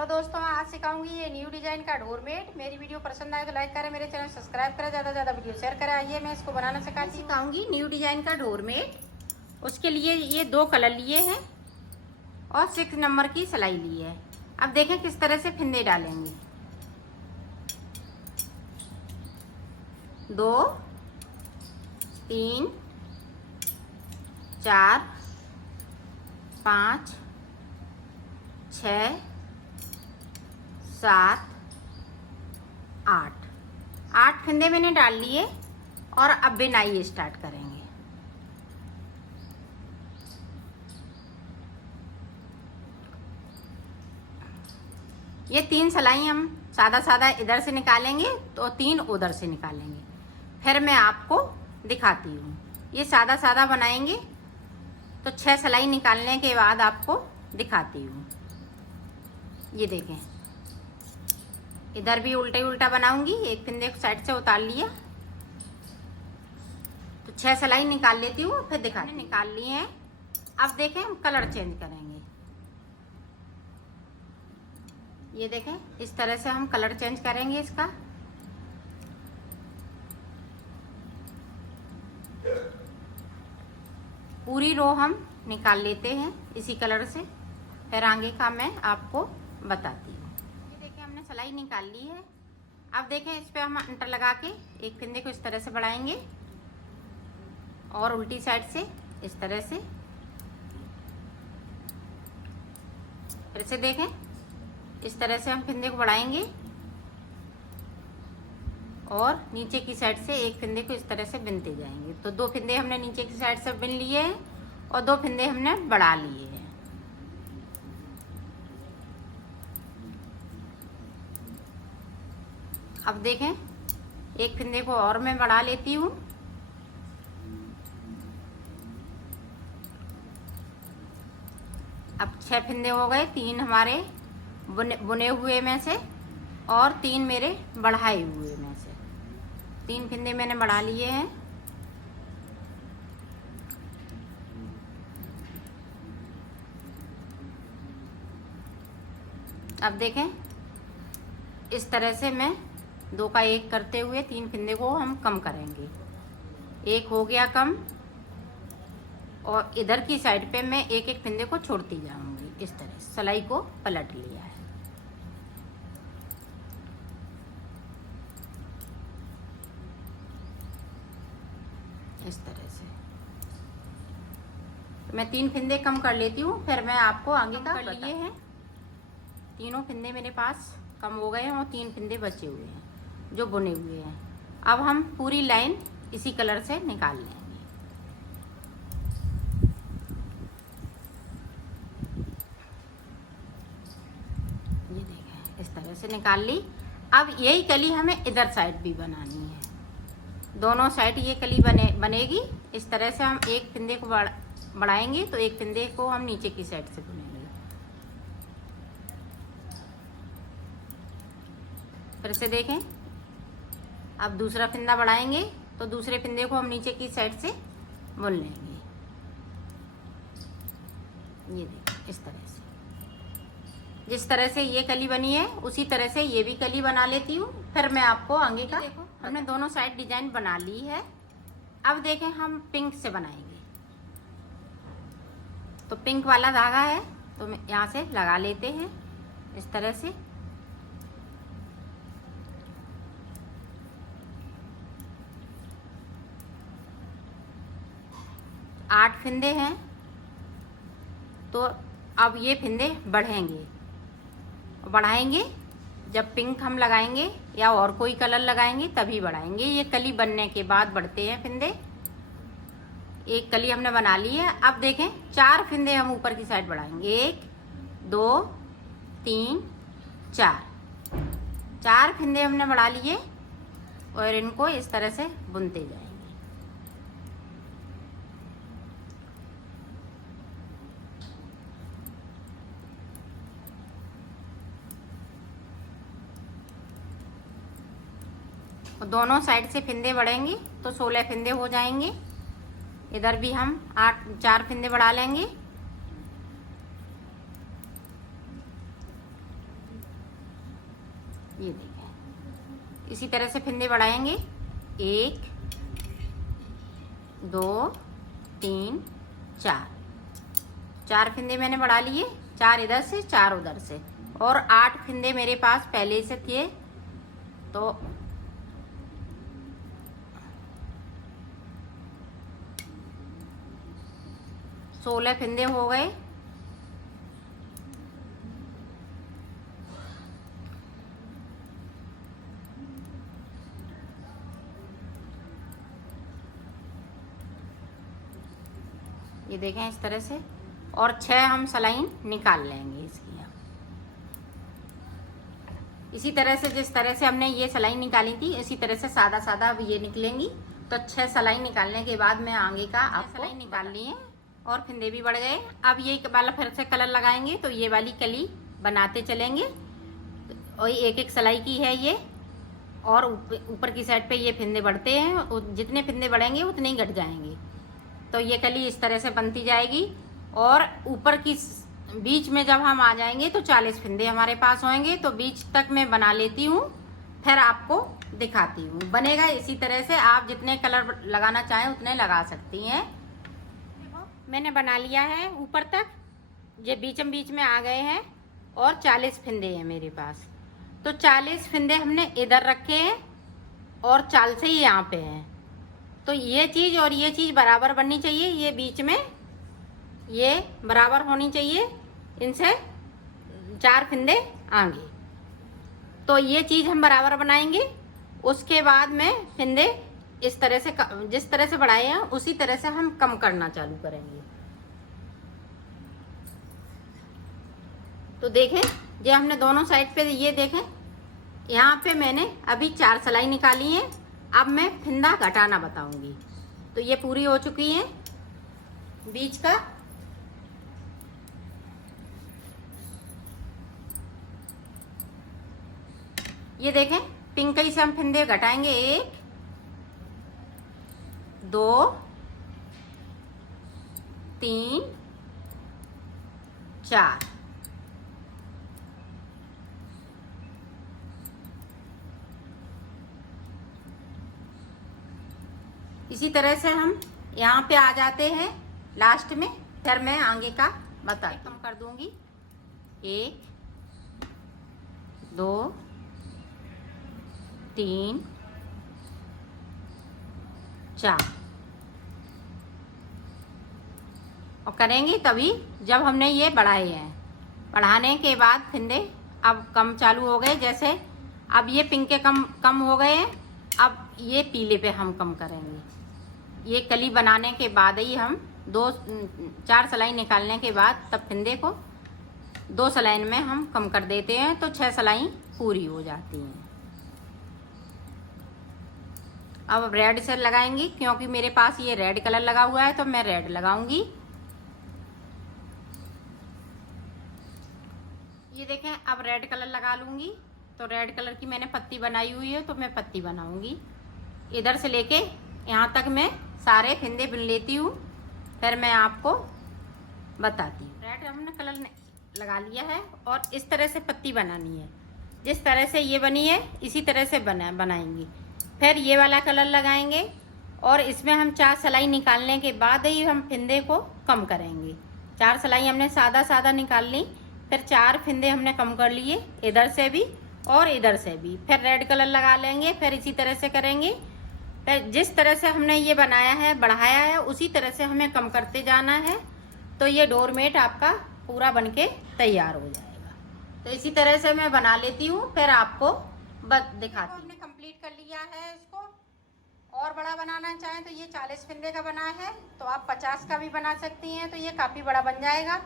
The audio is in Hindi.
हेलो दोस्तों, मैं आज सिखाऊंगी ये न्यू डिजाइन का डोरमेट। मेरी वीडियो पसंद आए तो लाइक करें, मेरे चैनल सब्सक्राइब करें, ज़्यादा से ज़्यादा वीडियो शेयर करें। आइए मैं इसको बनाना सिखाऊंगी न्यू डिजाइन का डोरमेट। उसके लिए ये 2 कलर लिए हैं और 6 नंबर की सिलाई ली है। अब देखें किस तरह से फिंदे डालेंगे। 2 3 4 5 6 7 8 फंदे मैंने डाल लिए और अब बिनाई स्टार्ट करेंगे। ये 3 सिलाई हम सादा इधर से निकालेंगे तो 3 उधर से निकालेंगे। फिर मैं आपको दिखाती हूँ। ये सादा बनाएंगे तो 6 सिलाई निकालने के बाद आपको दिखाती हूँ। ये देखें, इधर भी उल्टा बनाऊंगी। एक फिंदे को साइड से उतार लिया तो 6 सिलाई निकाल लेती हूँ, फिर दिखाने निकाल लिए हैं। अब देखें हम कलर चेंज करेंगे। ये देखें इस तरह से हम कलर चेंज करेंगे इसका। पूरी रो हम निकाल लेते हैं इसी कलर से, फिर आगे का मैं आपको बताती हूँ। ये देखें हमने सिलाई निकाल ली है। अब देखें इस पे हम अंटर लगा के एक फिंदे को इस तरह से बढ़ाएंगे और उल्टी साइड से इस तरह से। फिर से देखें इस तरह से हम फिंदे को बढ़ाएंगे और नीचे की साइड से एक फिंदे को इस तरह से बिनते जाएंगे। तो 2 फिंदे हमने नीचे की साइड से बिन लिए हैं और 2 फिंदे हमने बढ़ा लिए हैं। अब देखें एक फिंदे को और मैं बढ़ा लेती हूँ। अब 6 फिंदे हो गए, 3 हमारे बुने हुए में से और 3 मेरे बढ़ाए हुए में से। 3 फिंदे मैंने बढ़ा लिए हैं। अब देखें इस तरह से मैं 2 का 1 करते हुए 3 फिंदे को हम कम करेंगे। 1 हो गया कम और इधर की साइड पे मैं एक फिंदे को छोड़ती जाऊंगी। इस तरह सिलाई को पलट लिया है। इस तरह से तो मैं 3 फिंदे कम कर लेती हूँ, फिर मैं आपको आगे का कर लिए हैं। तीनों फिंदे मेरे पास कम हो गए हैं और 3 फिंदे बचे हुए हैं जो बुने हुए हैं। अब हम पूरी लाइन इसी कलर से निकाल लेंगे। ये देखें इस तरह से निकाल ली। अब यही कली हमें इधर साइड भी बनानी है। दोनों साइड ये कली बनेगी। इस तरह से हम एक फिंदे को बढ़ाएंगे तो एक फिंदे को हम नीचे की साइड से बुनेंगे। फिर से देखें, अब दूसरा फिंदा बढ़ाएंगे तो दूसरे फिंदे को हम नीचे की साइड से बुन लेंगे। ये देखें इस तरह से। जिस तरह से ये कली बनी है उसी तरह से ये भी कली बना लेती हूँ, फिर मैं आपको आगे का। देखो हमने दोनों साइड डिजाइन बना ली है। अब देखें हम पिंक से बनाएंगे। तो पिंक वाला धागा है तो मैं यहाँ से लगा लेते हैं इस तरह से। आठ फिंदे हैं तो अब ये फिंदे बढ़ाएंगे जब पिंक हम लगाएंगे या और कोई कलर लगाएंगे तभी बढ़ाएंगे। ये कली बनने के बाद बढ़ते हैं फिंदे। एक कली हमने बना ली है। अब देखें 4 फिंदे हम ऊपर की साइड बढ़ाएंगे। 1 2 3 4 फिंदे हमने बढ़ा लिए और इनको इस तरह से बुनते जाएंगे। दोनों साइड से फिंदे बढ़ेंगे तो 16 फिंदे हो जाएंगे। इधर भी हम 4 फिंदे बढ़ा लेंगे। ये देखें, इसी तरह से फिंदे बढ़ाएंगे। 1 2 3 4 फिंदे मैंने बढ़ा लिए, 4 इधर से 4 उधर से, और 8 फिंदे मेरे पास पहले से थे, तो 16 फिंदे हो गए। ये देखें इस तरह से, और 6 हम सलाइन निकाल लेंगे इसकी। इसी तरह से जिस तरह से हमने ये सलाइन निकाली थी, इसी तरह से सादा सादा अब ये निकलेंगी। तो 6 सलाइन निकालने के बाद मैं आगे का आपको सलाइन निकाल ली है, और फिंदे भी बढ़ गए। अब ये वाला फिर से कलर लगाएंगे, तो ये वाली कली बनाते चलेंगे। और एक एक सलाई की है ये, और ऊपर की साइड पे ये फिंदे बढ़ते हैं, जितने फिंदे बढ़ेंगे उतने ही घट जाएंगे। तो ये कली इस तरह से बनती जाएगी, और ऊपर की बीच में जब हम आ जाएंगे तो 40 फिंदे हमारे पास होंगे। तो बीच तक मैं बना लेती हूँ, फिर आपको दिखाती हूँ। बनेगा इसी तरह से, आप जितने कलर लगाना चाहें उतने लगा सकती हैं। मैंने बना लिया है ऊपर तक, ये बीच में आ गए हैं, और 40 फिंदे हैं मेरे पास। तो 40 फिंदे हमने इधर रखे हैं, और 40 ही यहाँ पे हैं। तो ये चीज़ और ये चीज़ बराबर बननी चाहिए, ये बीच में ये बराबर होनी चाहिए, इनसे 4 फिंदे आगे। तो ये चीज़ हम बराबर बनाएंगे। उसके बाद में फिंदे इस तरह से, जिस तरह से बढ़ाए हैं उसी तरह से हम कम करना चालू करेंगे। तो देखें, ये हमने दोनों साइड पे, ये देखें यहाँ पे मैंने अभी 4 सलाई निकाली है। अब मैं फिंदा घटाना बताऊंगी। तो ये पूरी हो चुकी है बीच का। ये देखें, पिंकई से हम फिंदे घटाएंगे। 1 2 3 4। इसी तरह से हम यहाँ पे आ जाते हैं लास्ट में। फिर मैं आगे का बता कम कर दूंगी। 1 2 3 4, और करेंगे तभी जब हमने ये बढ़ाए हैं। बढ़ाने के बाद फिंदे अब कम चालू हो गए। जैसे अब ये पिंक के कम हो गए हैं, अब ये पीले पे हम कम करेंगे। ये कली बनाने के बाद ही हम 4 सलाई निकालने के बाद तब फिंदे को 2 सलाइन में हम कम कर देते हैं, तो 6 सलाई पूरी हो जाती हैं। अब रेड से लगाएंगी, क्योंकि मेरे पास ये रेड कलर लगा हुआ है तो मैं रेड लगाऊंगी। ये देखें, अब रेड कलर लगा लूंगी। तो रेड कलर की मैंने पत्ती बनाई हुई है, तो मैं पत्ती बनाऊंगी। इधर से लेके यहाँ तक मैं सारे फिंदे बुन लेती हूँ, फिर मैं आपको बताती हूँ। रेड हमने कलर लगा लिया है, और इस तरह से पत्ती बनानी है। जिस तरह से ये बनी है इसी तरह से बनाएंगी। फिर ये वाला कलर लगाएंगे, और इसमें हम 4 सलाई निकालने के बाद ही हम फिंदे को कम करेंगे। 4 सलाई हमने सादा सादा निकाल ली, फिर 4 फिंदे हमने कम कर लिए, इधर से भी और इधर से भी। फिर रेड कलर लगा लेंगे, फिर इसी तरह से करेंगे। फिर जिस तरह से हमने ये बनाया है, बढ़ाया है, उसी तरह से हमें कम करते जाना है। तो ये डोरमेट आपका पूरा बनके तैयार हो जाएगा। तो इसी तरह से मैं बना लेती हूँ, फिर आपको दिखाती हूँ। हमने कंप्लीट कर लिया है इसको। और बड़ा बनाना चाहें तो ये 40 फिंदे का बना है, तो आप 50 का भी बना सकती हैं, तो ये काफ़ी बड़ा बन जाएगा।